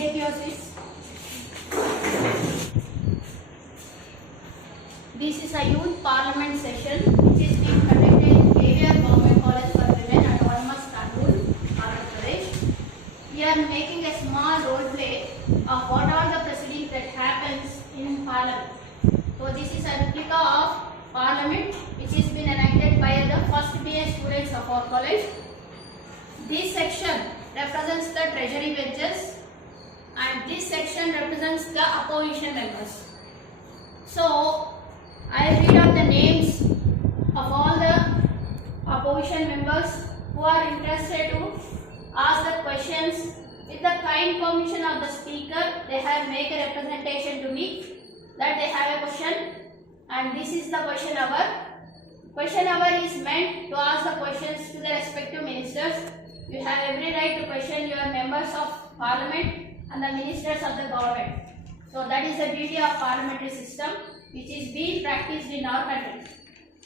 Take your seats. This is a youth parliament session which is being conducted in Xavier Government College for Women at Almas, Kanpur, Andhra Pradesh. We are making a small role play of what are the proceedings that happens in parliament. So this is a replica of parliament which has been enacted by the first BA students of our college. This section represents the treasury benches and this section represents the opposition members. So I read out the names of all the opposition members who are interested to ask the questions. With the kind permission of the speaker, they have made a representation to me that they have a question, and this is the question hour. Question hour is meant to ask the questions to the respective ministers. You have every right to question your members of parliament and the ministers of the government. So that is the beauty of parliamentary system which is being practiced in our country.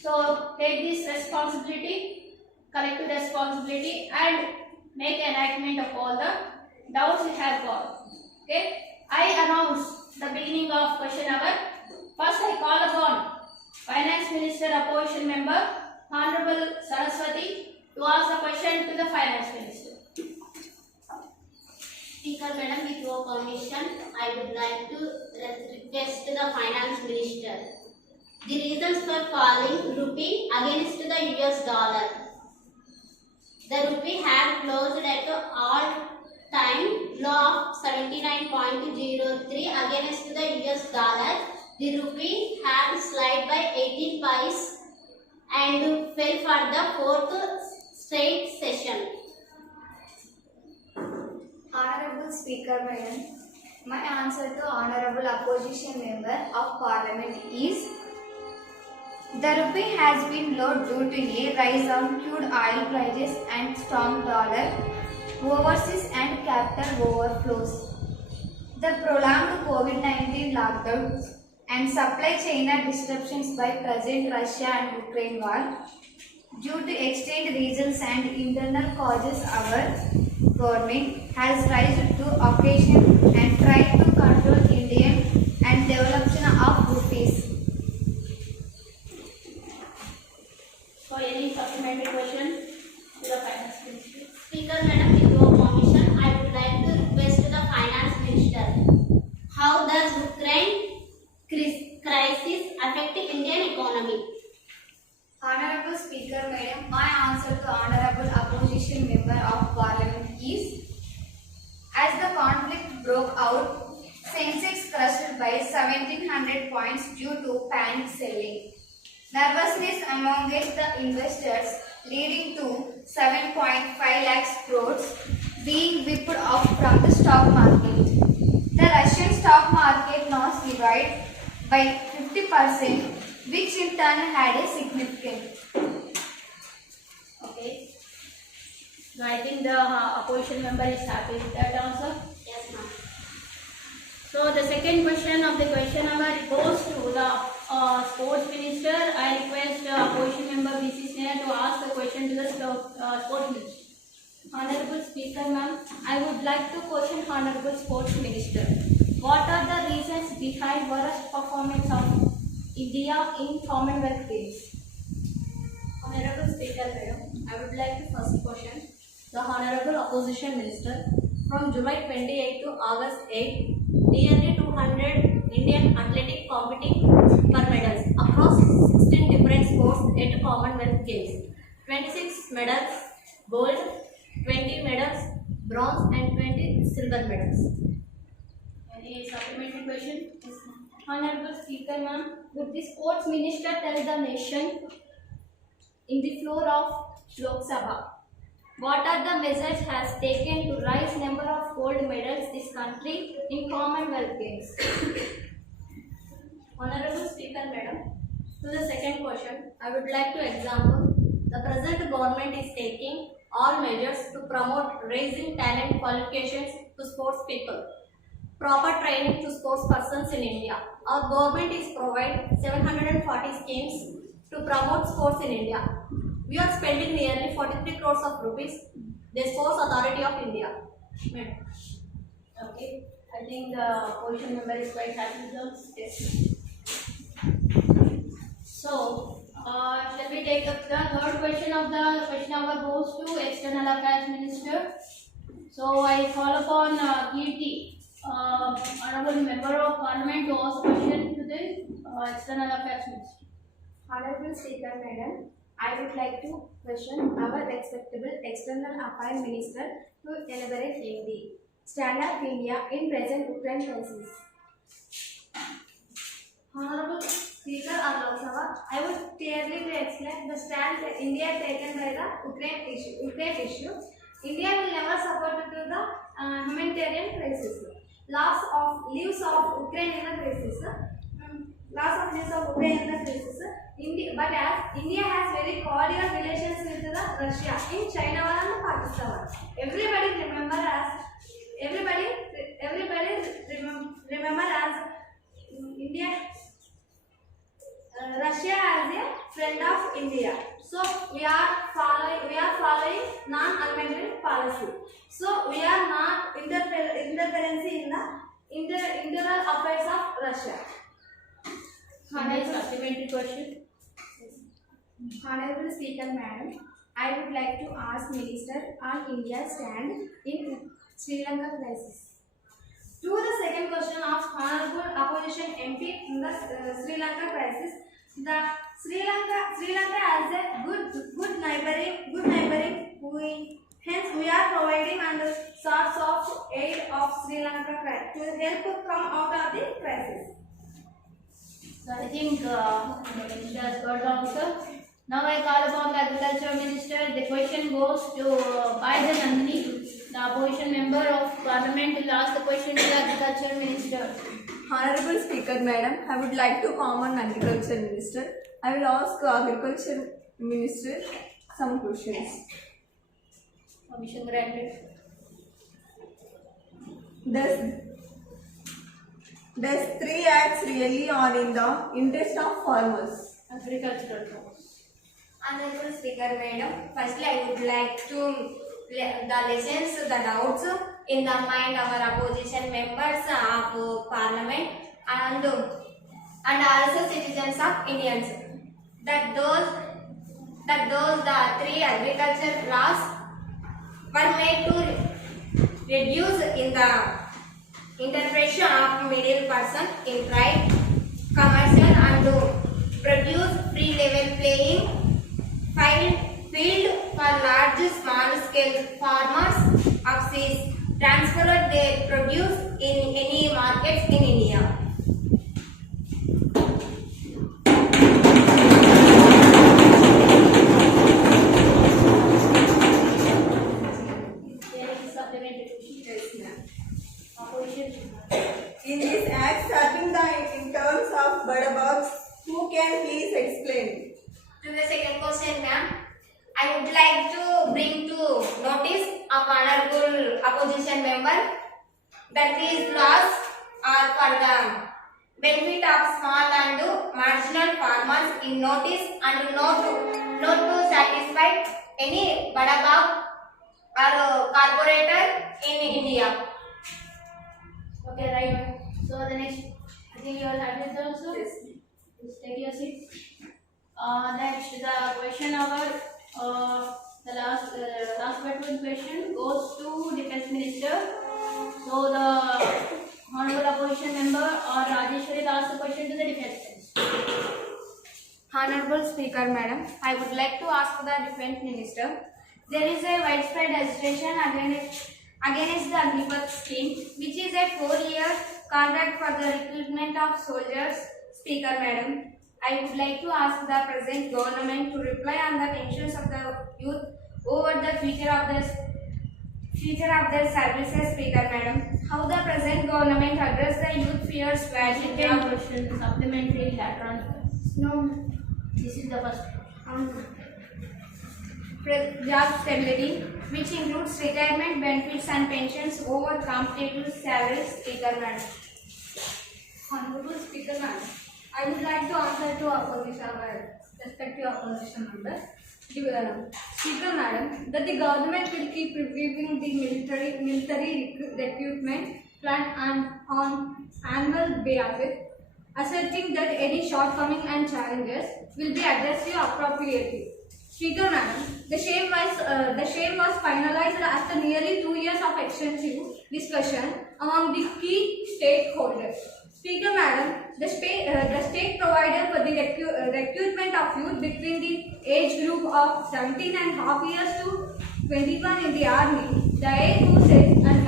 So take this responsibility, collective responsibility, and make enactment of all the doubts you have got. Okay, I announce the beginning of question hour. First I call upon Finance Minister Opposition Member Honorable Saraswati to ask the question to the Finance Minister. Speaker Madam, with your permission, I would like to request the Finance Minister. The reasons for falling rupee against the US dollar. The rupee had closed at the all-time low of 79.03 against the US dollar. The rupee had slid by 18 pice and fell for the fourth straight session. Honorable Speaker Madam, my answer to Honorable Opposition Member of Parliament is: the rupee has been low due to a rise on crude oil prices and strong dollar, overseas and capital overflows. The prolonged COVID-19 lockdowns and supply chain disruptions by present Russia and Ukraine war, due to extended regions and internal causes, our government has risen to occasion and tried to control Indian and devolution of rupees. So any supplementary question to the Finance Minister? Speaker Madam, with your permission, I would like to request the Finance Minister. How does Ukraine crisis affect Indian economy? Honorable Speaker Madam, my answer to Honorable Opposition Member of Parliament is: as the conflict broke out, Sensex crashed by 1700 points due to panic selling. Nervousness amongst the investors leading to 7.5 lakhs crores being whipped off from the stock market. The Russian stock market now divided by 50%, which in turn had a significant. Okay. So I think the opposition member is happy with that answer. Yes, ma'am. So the second question of the question hour goes to the Sports Minister. I request opposition member B.C. Sneha to ask the question to the Sports Minister. Honorable Speaker ma'am, I would like to question Honorable Sports Minister. What are the reasons behind worst performance of India in Commonwealth Games? Honorable Speaker Madam, I would like to first question the Honorable Opposition Minister. From July 28 to August 8, nearly 200 Indian athletic competing for medals across 16 different sports at Commonwealth Games. 26 medals gold, 20 medals bronze and 20 silver medals. Any supplementary question? Yes, Honorable Speaker ma'am, would the Sports Minister tell the nation in the floor of Lok Sabha what are the measures has taken to rise number of gold medals this country in Commonwealth Games? Honorable Speaker Madam, to the second question, I would like to example, the present government is taking all measures to promote raising talent qualifications to sports people, proper training to sports persons in India. Our government is providing 740 schemes to promote sports in India. We are spending nearly 43 crores of rupees, the Sports Authority of India. Madam. Okay, I think the position member is quite happy with the test. So, shall we take up the third question of the question hour goes to External Affairs Minister. So, I call upon Kirti, Honorable Member of Parliament, to ask question to the External Affairs Minister. Honorable Speaker Madam, I would like to question our respectable External Affairs Minister to elaborate in the stand of India in present Ukraine crisis. Honorable Speaker of Lok Sabha, I would clearly explain the stand that India taken by the Ukraine issue. India will never support to the humanitarian crisis. Loss of lives of Ukraine in the crisis. Loss of lives of Ukraine in the crisis. But as India has very cordial relations with the Russia in China and Pakistan. Everybody remember as India, Russia as a friend of India. So we are following non-alignment policy. So we are not interference in the internal affairs of Russia. Next supplementary question. Honorable Speaker Madam, I would like to ask Minister on India's stand in Sri Lanka crisis. To the second question of Honorable Opposition MP in the Sri Lanka crisis, the Sri Lanka has a good neighboring. Hence we are providing and the source of aid of Sri Lanka to help come out of the crisis. So I think the Minister has got the answer. Now I call upon the Agriculture Minister. The question goes to Biden Nandini, the opposition member of Parliament, will ask the question to the Agriculture Minister. Honorable Speaker Madam, I would like to comment Agriculture Minister. I will ask Agriculture Minister some questions. Permission granted. Does 3 acts really are in the interest of farmers? Agricultural Force. Honorable Speaker Madam, firstly I would like to the lessons, the doubts in the mind of our opposition members of Parliament and also citizens of Indians that those the 3 agriculture laws were made to reduce in the intervention of middle person in trade, commercial and to produce free level playing field for large small scale farmers of seeds transfer their produce in any markets in India. There is a supplementary question. Opposition. In this act serving in terms of bugs, who can please explain? To the second question, ma'am, I would like to bring to notice of honorable opposition member that these laws are for the benefit of small and marginal farmers in notice and not to satisfy any badabag or corporator in India. Okay, right. So the next, I think you are happy with the answer? Yes. Please take your seat. Next, the question our the last but one question goes to Defence Minister. So the Honorable Opposition Member or Rajeshwari will ask the question to the Defence Minister. Honorable Speaker Madam, I would like to ask the Defence Minister. There is a widespread agitation against the Agnipath scheme, which is a 4-year contract for the recruitment of soldiers. Speaker Madam, I would like to ask the present government to reply on the tensions of the youth over the future of their services. Speaker Madam, how the present government address the youth fears Your agitated? question supplementary later on. No. This is the first. Job stability, which includes retirement benefits and pensions over competitive salaries. Speaker Madam. Honorable Speaker Madam, I would like to answer to opposition, respective opposition member. Speaker Madam, that the government will keep reviewing the military recruitment plan on annual basis, asserting that any shortcomings and challenges will be addressed appropriately. Speaker Madam, the same was finalized after nearly 2 years of extensive discussion among the key stakeholders. Speaker Madam, the state provided for the recruitment of youth between the age group of 17.5 years to 21 in the Army, the Air Forces and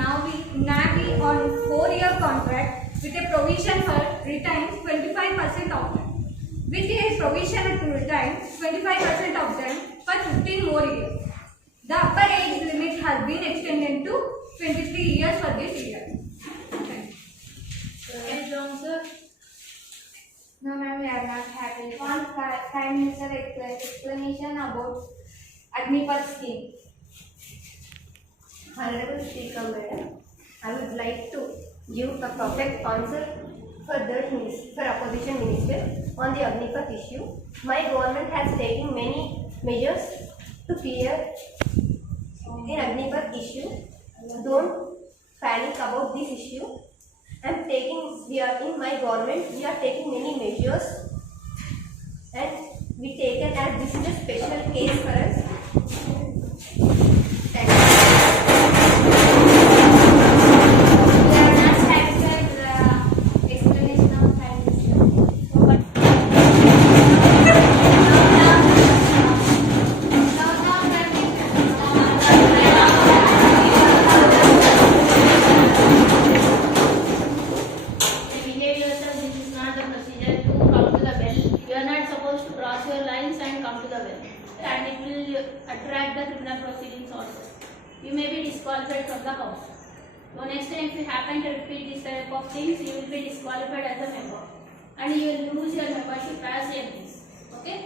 Navy on 4-year contract with a provision for retain 25% of them. With a provision to retain 25% of them for 15 more years. The upper age limit has been extended to 23 years for this year. No, ma'am, we are not happy. One Prime Minister explanation about Agnipath scheme. Honorable Speaker Madam, I would like to give a perfect answer for opposition minister on the Agnipath issue. My government has taken many measures to clear the Agnipath issue. Don't panic about this issue. In my government, we are taking many measures, and we taken as this is a special case for us. Thank you. We are not satisfied with the explanation of Prime Minister. Behave yourself. This is not the procedure to come to the well. You are not supposed to cross your lines and come to the well, and it will attract the criminal proceedings also. You may be disqualified from the house. So next time, if you happen to repeat this type of things, you will be disqualified as a member, and you will lose your membership as MPs. Okay?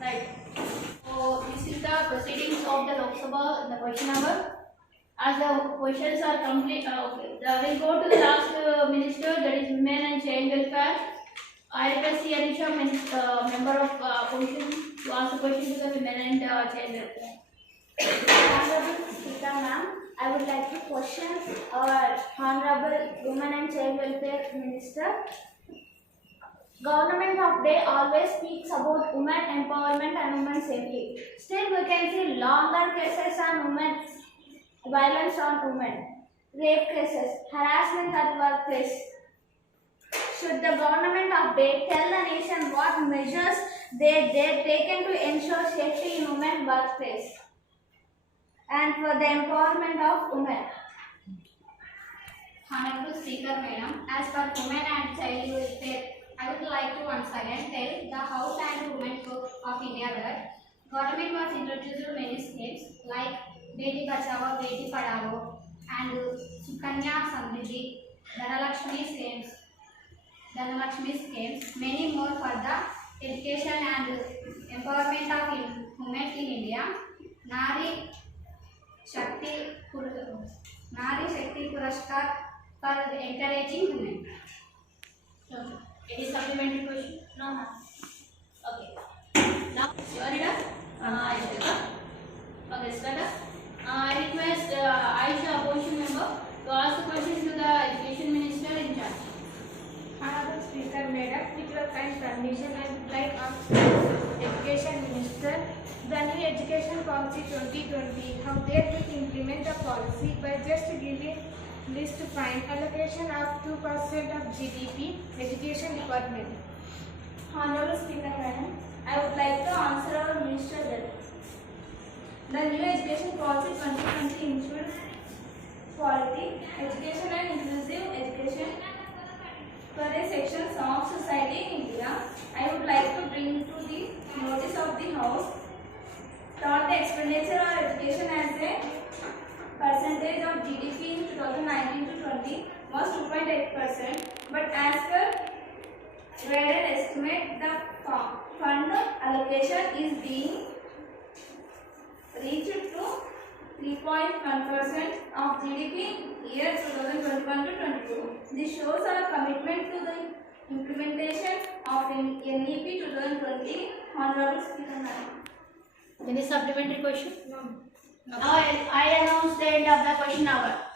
Right. So this is the proceedings of the Lok Sabha, the question number. As the questions are complete, okay. We'll go to the last minister, that is Women and Child Welfare. I request Anisha, member of opposition, to ask a question to the Women and Child Welfare. Honorable Speaker Ma'am, I would like to question our Honorable Women and Child Welfare Minister. Government of Day always speaks about women empowerment and women safety. Still, we can see longer cases on women, violence on women, rape cases, harassment at workplace. Should the government of Day tell the nation what measures they've taken to ensure safety in women workplace and for the empowerment of women? Honorable Speaker Madam, as per Women and Child Welfare, I would like to once again tell the House and Women of India that government was introduced many schemes like Beti Bachao, Beti Padhao and Sukanya Samriddhi, Dhanalakshmi schemes, many more for the education and empowerment of women in India. Nari Shakti Puraskar for encouraging women. Any supplementary question? No, ma'am. Okay. Now, you are ready? Aisha. Okay, Sweta. I request Aisha, opposition member, to ask the question to the Education Minister in charge. Honorable Speaker Madam, with your kind permission, I would like to ask Education Minister, the new Education Policy 2020, how they will implement the policy by just giving list to find allocation of 2% of GDP Education Department. Honorable Speaker Madam, I would like to answer our Minister that the new Education Policy 2020 includes quality education and inclusive education for a section of society in India. I would like to bring to the notice of the House that the expenditure on education as a percentage of GDP in 2019 to 20 was 2.8%, but as per graded estimate, the fund allocation is being reached to 3.1% of GDP year 2021 to 22. This shows our commitment to the implementation of NEP 2020. Honorable Speaker Madam. Any supplementary question? No. Now I announce the end of the question hour.